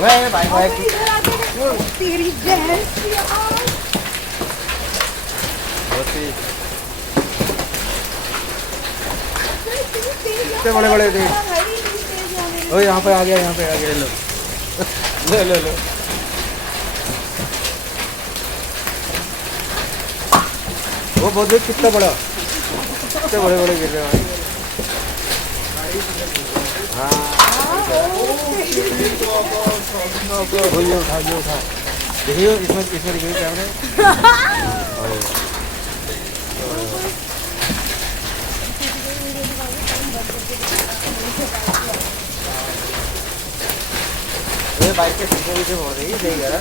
भाई भाई तेरी भैंस यार। बहुत ही कितने बड़े बड़े थे। थे। ओ यहाँ पे आ गया, यहाँ पे आ गया। लो लो लो लो। वो बहुत देख कितना बड़ा, कितने बड़े बड़े गिर रहे हैं भाई। हाँ वो ये उठा, ये उठा। देखिए इसमें इसमें देखिए कैमरे। ये बाइक के शीशे भी हो रही है, सही कह रहा।